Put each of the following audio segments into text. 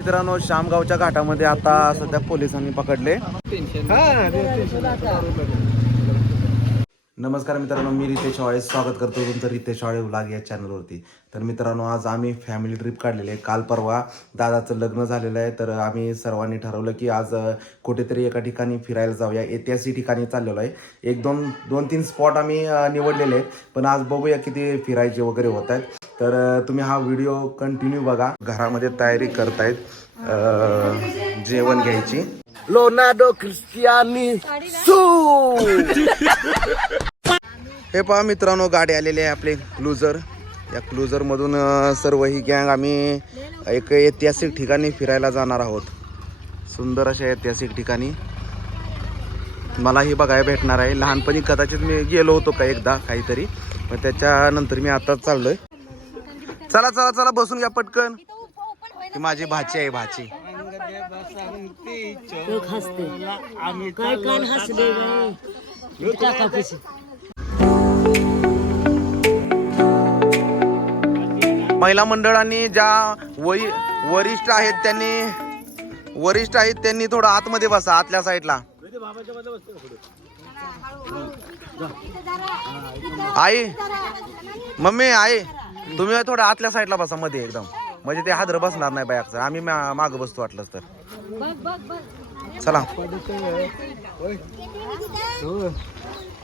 मित्रांनो, शामगावच्या घाटामध्ये आता सध्या पोलिसांनी पकडले. नमस्कार मित्रांनो, मी रितेश शाळे स्वागत करतो तुमचं रितेश शाळे व्लॉग या चॅनलवरती. तर मित्रांनो, आज आम्ही फॅमिली ट्रिप काढलेली आहे. काल परवा दादाचं लग्न झालेलं आहे, तर आम्ही सर्वांनी ठरवलं की आज कुठेतरी एका ठिकाणी फिरायला जाऊया. ऐतिहासिक ठिकाणी चाललेलो आहे. दोन तीन स्पॉट आम्ही निवडलेले आहेत, पण आज बघूया किती फिरायचे वगैरे होत आहेत. तर तुम्ही हा व्हिडिओ कंटिन्यू बघा. घरामध्ये तयारी करतायत जेवण घ्यायची. लोनार्डो क्रिस्टियानी हे पहा मित्रांनो, गाडी आलेली आहे आपले क्लुझर. या क्लुझरमधून सर्व ही गँग आम्ही एक ऐतिहासिक ठिकाणी फिरायला जाणार आहोत. सुंदर अशा ऐतिहासिक ठिकाणी मलाही बघायला भेटणार आहे. लहानपणी कदाचित मी गेलो होतो का एकदा काहीतरी, पण त्याच्यानंतर मी आताच चाललोय. चला चला चला, बसून घ्या पटकन. ती माझी भाची आहे, भाची. महिला मंडळांनी ज्या वरिष्ठ आहेत त्यांनी थोडं आतमध्ये बसा, आतल्या साईडला. आई, मम्मी, आई, तुम्ही थोडं आतल्या साईडला बसा मध्ये एकदम, म्हणजे ते हादर बसणार नाही बाया. आम्ही माग बसतो वाटलंच तर. चला.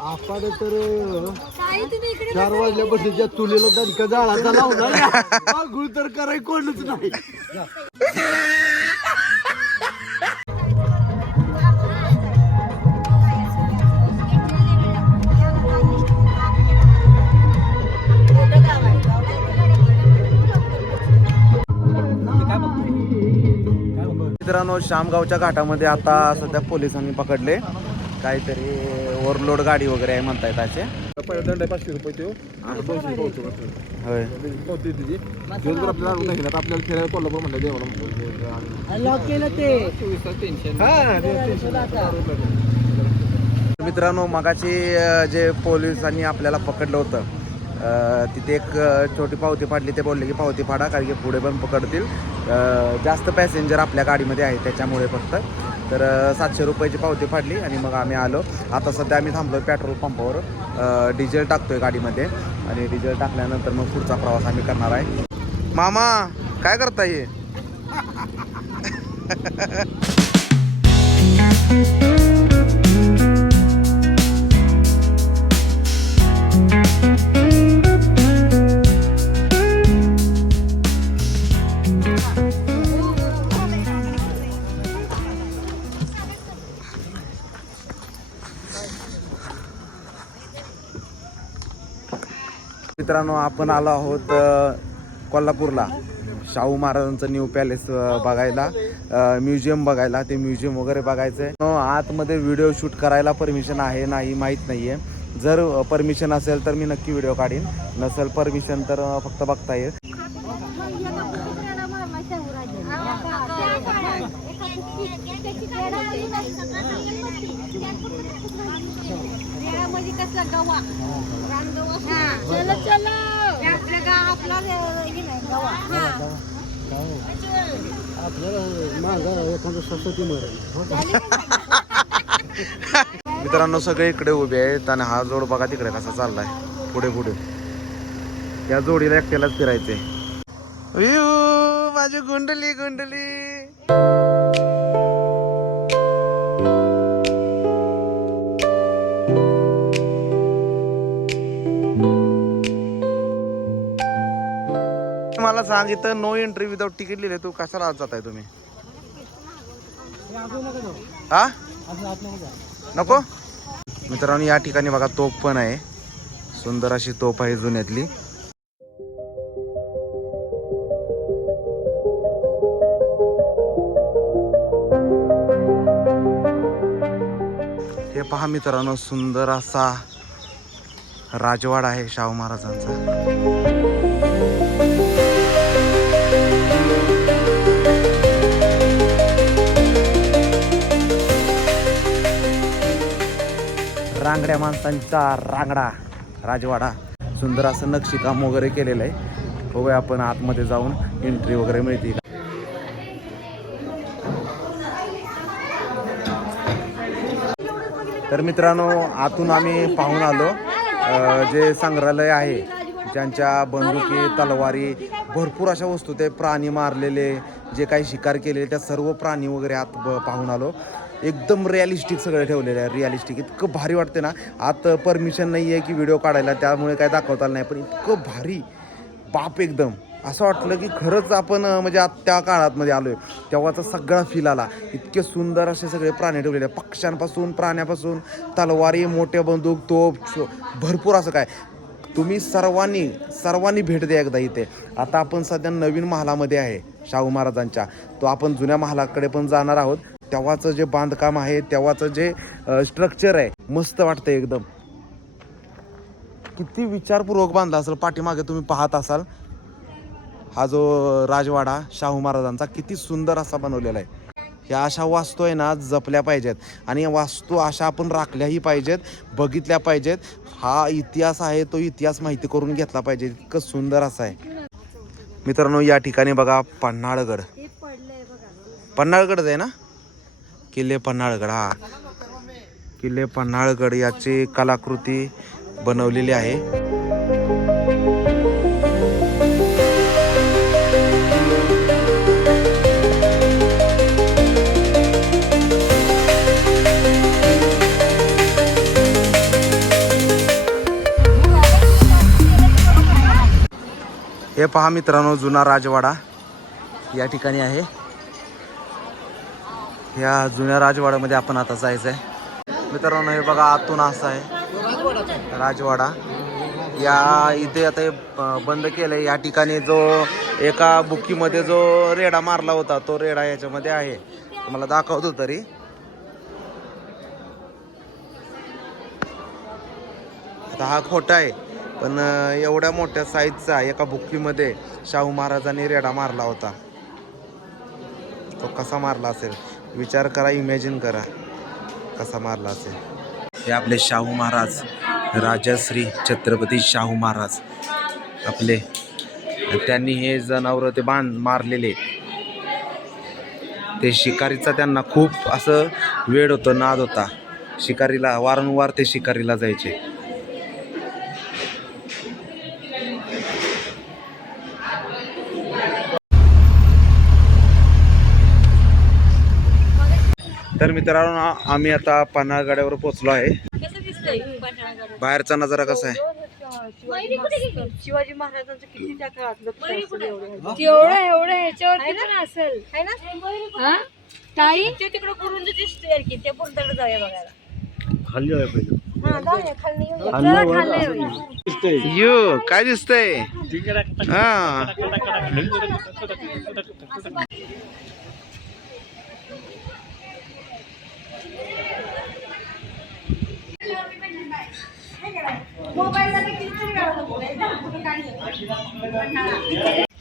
आपण तर 4 वाजल्यापासून ज्या चुलीला दणका जाळाचा लावला गुळ तर कराय कोणच नाही. मित्रांनो, शामगावच्या घाटामध्ये आता सध्या पोलिसांनी पकडले. काहीतरी ओव्हरलोड गाडी वगैरे आहे म्हणतायत. असे दंड 500 रुपये देऊ, 200 पावतो. होय. आपल्याला फिरायला कोल्हापूर म्हणलं देवाला मित्रांनो, मगाची जे पोलिसांनी आपल्याला पकडलं होतं, तिथे एक छोटी पावती फाडली. ते बोलले की पावती फाडा, कारण की पुढे पण पकडतील. जास्त पॅसेंजर आपल्या गाडीमध्ये आहे त्याच्यामुळे फक्त. तर 700 रुपयाची पावती फाडली आणि मग आम्ही आलो. आता सध्या आम्ही थांबलो पेट्रोल पंपावर. डिझेल टाकतोय गाडीमध्ये आणि डिझेल टाकल्यानंतर मग पुढचा प्रवास आम्ही करणार आहे. मामा, काय करताय हे? मित्रांनो, आपण आलो आहोत कोल्हापूरला शाहू महाराजांचं न्यू पॅलेस बघायला, म्युझियम बघायला. ते म्युझियम वगैरे बघायचं आहे. आतमध्ये व्हिडिओ शूट करायला परमिशन आहे नाही माहीत नाही आहे. जर परमिशन असेल तर मी नक्की व्हिडिओ काढीन, नसेल परमिशन तर फक्त बघता येईल. मित्रांनो, सगळे इकडे उभे आहेत आणि हा जोड बघा तिकडे कसा चाललाय पुढे पुढे. या जोडीला एकट्यालाच फिरायचे. माझी गुंडली गुंडली. मला सांग, इथं नो एंट्री विदाउट तिकीट लिहिले. तू कशाला आत जाताय तुम्ही? हा, नको. मित्रांनो, या ठिकाणी बघा तोफ पण आहे. सुंदर अशी तोफ आहे जुन्यातली. हे पहा मित्रांनो, सुंदर असा राजवाडा आहे शाहू महाराजांचा. रांगड्या माणसांचा रांगडा राजवाडा. सुंदर असं नक्षीकाम वगैरे केलेलं आहे. बघूया आपण आतमध्ये जाऊन एंट्री वगैरे मिळते का. तर मित्रांनो आतून आम्ही पाहून आलो जे संग्रहालय आहे, ज्यांच्या बंदुकी तलवारी भरपूर अशा वस्तू, ते प्राणी मारलेले जे काही शिकार केलेले त्या सर्व प्राणी वगैरे आत पाहून आलो. एकदम रिअलिस्टिक सगळं ठेवलेलं आहे, रिअलिस्टिक. इतकं भारी वाटते ना. आत परमिशन नाही आहे की व्हिडिओ काढायला, त्यामुळे काय दाखवता आलं नाही, पण इतकं भारी बाप एकदम असं वाटलं की खरंच आपण म्हणजे त्या काळात आलो आहे तेव्हाचा सगळा फील आला. इतके सुंदर असे सगळे प्राणी ठेवलेले, पक्ष्यांपासून प्राण्यापासून तलवारी, मोठ्या बंदूक, तोप, भरपूर असं काय. तुम्ही सर्वांनी भेट द्या एकदा इथे. आता आपण सध्या नवीन महालामध्ये आहे शाहू महाराजांच्या, तो आपण जुन्या महालाकडे पण जाणार आहोत. तेव्हाचं जे बांधकाम आहे, तेव्हाचं जे स्ट्रक्चर आहे, मस्त वाटतं एकदम. किती विचारपूर्वक बांधला असेल. पाठीमागे तुम्ही पाहत असाल हा जो राजवाडा शाहू महाराजांचा किती सुंदर असा बनवलेला आहे. ह्या अशा वास्तू आहे ना जपल्या पाहिजेत, आणि या वास्तू अशा आपण राखल्याही पाहिजेत, बघितल्या पाहिजेत. हा इतिहास आहे, तो इतिहास माहिती करून घेतला पाहिजे. इतकं सुंदर असं आहे. मित्रांनो या ठिकाणी बघा पन्हाळगड, पन्हाळगडच आहे ना, किल्ले पन्हाळगड. हा किल्ले पन्हाळगड याची कलाकृती बनवलेली आहे. हे पहा मित्रांनो जुना राजवाडा या ठिकाणी आहे. या जुन्या राजवाड्यामध्ये आपण आता जायचं आहे. मित्रांनो हे बघा आतून असा आहे राजवाडा. या इथे आता हे बंद केलं आहे. या ठिकाणी जो एका बुकीमध्ये जो रेडा मारला होता तो रेडा याच्यामध्ये आहे, तुम्हाला दाखवतो तरी. आता हा खोटा आहे, पण एवढ्या मोठ्या साईजचा एका बुक्कीमध्ये शाहू महाराजांनी रेडा मारला होता. तो कसा मारला असेल विचार करा, इमॅजिन करा कसा मारला असेल. हे आपले शाहू महाराज, राजश्री छत्रपती शाहू महाराज आपले. त्यांनी हे जनावर ते मारलेले. ते शिकारीचा त्यांना खूप असं वेड होतं, नाद होता शिकारीला. वारंवार ते शिकारीला जायचे. तर मित्रांनो आम्ही आता पन्हाळगडावर पोहोचलो आहे. बाहेरचा नजारा कसा आहे. शिवाजी महाराजांचं किती त्या काळातलं एवढं ह्याच्यावरती पण असेल है ना. ताई ते तिकडे करून दिसते की ते पुरताकडे जाऊया बघायला. खाली आहे पहिले. यो काय दिसतंय. हा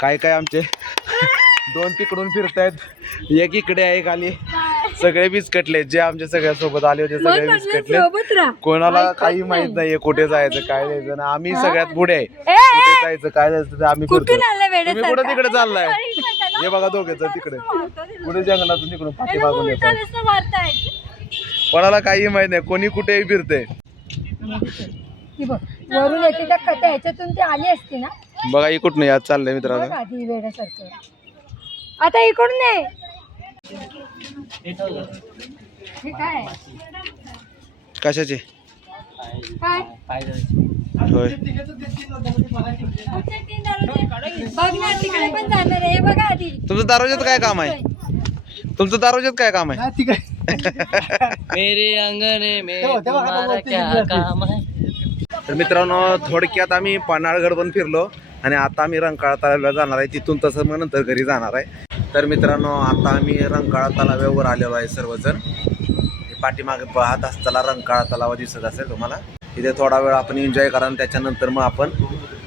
काय काय आमचे दोन तिकडून फिरतायत, एक इकडे आहे खाली. सगळे बिस्कटले जे आमच्या सगळ्या सोबत आले होते, सगळे बिस्कटले. कोणाला काही माहित नाहीये कुठे जायचं काय जायचं ना. आम्ही सगळ्यात पुढे आहे, कुठे जायचं काय जायचं आम्ही फिरतो. तुम्ही कुठे तिकडे चाललाय. हे बघा दोघेच तिकडे पुढे जंगलातून तिकडून पाठी मागून येतात. कोणाला काही माहित नाही, कोणी कुठेही फिरते. वरून येते त्या कथा ह्याच्यातून ती आली असती ना. बघा इकडून यात चाललंय मित्रांनो. आधी वेड्यासारखं आता इकडून नाही. हे काय कशाचे काय होय. बघ ना तिकडे पण जाणार आहे. बघा आधी तुमचं दरवाजात काय काम आहे. तुमचं दरवाजात काय काम आहे. मेरे अंगणे में तुम्हारा क्या काम है. तर मित्रांनो थोडक्यात आम्ही पन्हाळगड पण फिरलो आणि आता आम्ही रंकाळा तलावाला जाणार आहे. तिथून तसं मग नंतर घरी जाणार आहे. तर मित्रांनो आता आम्ही रंकाळा तलावावर आलेलो आहे सर्वजण. पाठीमागे पाहत असताना रंकाळा तलाव दिसत असेल तुम्हाला. इथे थोडा वेळ आपण एन्जॉय करा आणि त्याच्यानंतर मग आपण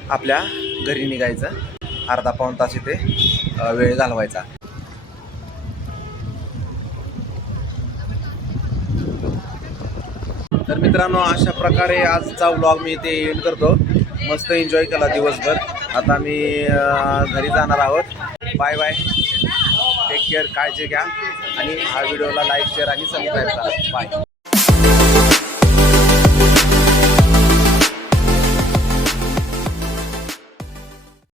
आपल्या घरी निघायचं. अर्धा पाऊण तास इथे वेळ घालवायचा. तर मित्रांनो अशा प्रकारे आजचा व्लॉग मी इथे एंड करतो. मस्त एन्जॉय केला दिवसभर. आता मी घरी जाणार आहोत. बाय बाय, टेक केअर, काळजी घ्या आणि हा व्हिडिओला लाईक शेअर आणि सबस्क्राईब करा. बाय.